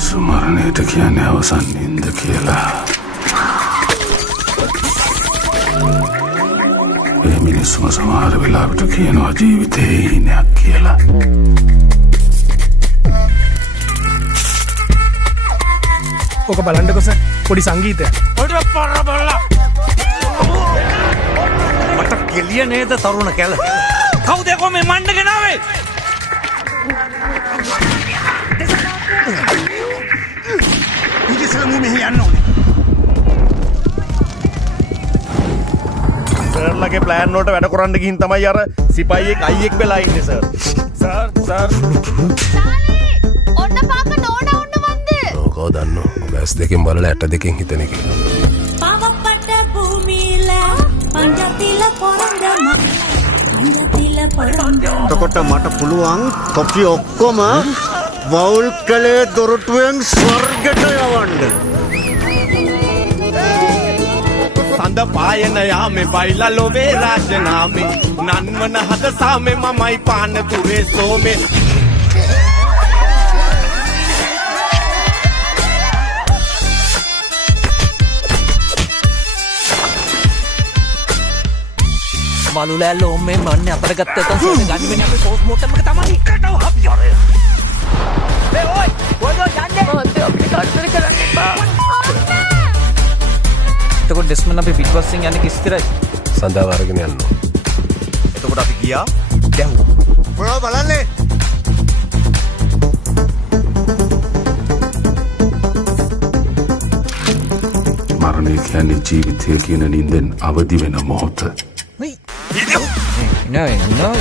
මිනිස්සු මරණයට කියන්නේ අවසන් නින්ද කියලා. ඒ මිනිස්සුම සමහර වෙලාවට කියනවා ජීවිතේ හීනයක් කියලා. ඕක බලන්නකො සර් පොඩි සංගීතයක්. ඔය පොර බලලා. මට කෙලිය නේද තරුණ කැල. කවුද කො මේ මණ්ඩ ගෙනාවේ? ඉතින් මෙහෙ යන්න ඕනේ. සර්ලගේ ප්ලෑන් වලට වැඩ කරන්න ගිහින් තමයි අර සිපයියෙක් අයියෙක් වෙලා ඉන්නේ සර්. සර් ඔන්න පාක නෝනා උන්න වන්ද. ඕකෝ දන්නෝ. බෑස් දෙකෙන් බලලා ඇට දෙකෙන් හිතන එක. පාවපට භූමිල පංජතිල පොරඳම. පංජතිල පොරඳම. එතකොට මට පුළුවන් කොපි ඔක්කොම වවුල් කලේ දොරටුවෙන් ස්වර්ගයට යවන්න. සඳ පායන යාමේ බයිලා ලොවේ රාජනාමේ නන්වන හද සාමේ මමයි පාන තුරේ සෝමේ. මලුලෑල්ල ඔම්මේ මන්නේ අපර ගත්ත තන් සෝනේ ගන්නේ අපි පෝස්ට් මෝටම් එක තමයි එකටව අපි යරේ. ඒ ඔයි කොහෙද යන්නේ? මහත්තයා අපිට කරදර කරන්න එපා. එතකොට ඩෙස්මන් අපි පිටවස්සෙන් යන්නේ කිස්තරයි. සඳහා වරගෙන යන්න. එතකොට අපි ගියා ගැහුවා. මොනවද බලන්නේ? මරණය කියන්නේ ජීවිතය කියන නින්දෙන් අවදි වෙන මොහොත. No.